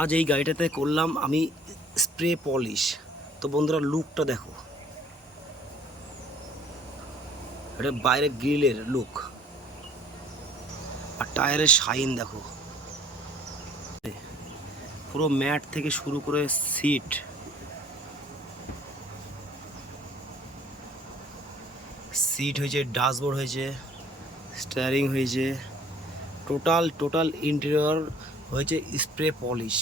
আজ এই গাড়িটাতে করলাম আমি স্প্রে পলিশ। তো বন্ধুরা লুকটা দেখো, এটা বাইরে গ্রিলের লুক আর টায়ারের শাইন দেখো, পুরো ম্যাট থেকে শুরু করে সিট, হয়েছে, ড্যাশবোর্ড হয়েছে, স্টিয়ারিং হয়েছে, টোটাল ইন্টেরিয়র হয়েছে স্প্রে পলিশ।